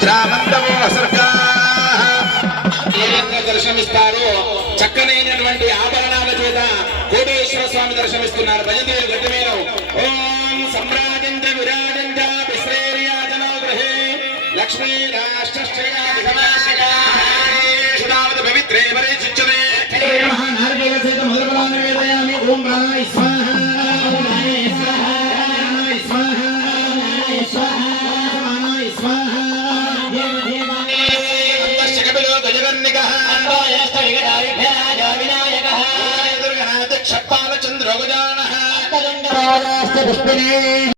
రుద్రామంతమో సర్గా ఏ విధంగా దర్శనమిస్తారు. చక్కనైనటువంటి ఆభరణాల చేత కోటేశ్వర స్వామి దర్శనమిస్తున్నారు. భజంతులు గడ్డమేను ఓం సమ్రాజంద్ర విరాజంద్ర విశ్రేర్యాజనో లక్ష్మీ రాష్ట్రశ్రయాధిగమాశగా పవిత్రేవ hasta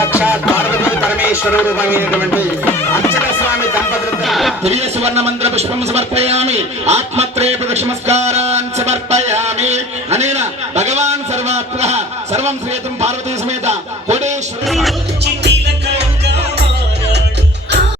సాక్షాత్ పార్వతీ పరమేశ్వరుడు రూపమైనటువంటి అర్చక స్వామి దంపతులతో దివ్య సువర్ణ మంత్ర పుష్పం సమర్పయామి. ఆత్మత్రే నమస్కారాన్ సమర్పయామి. అనేన భగవాన్ సర్వాత్మ సర్వం శ్రేతం పార్వతీ సమేత. కోటేశ్వరుడు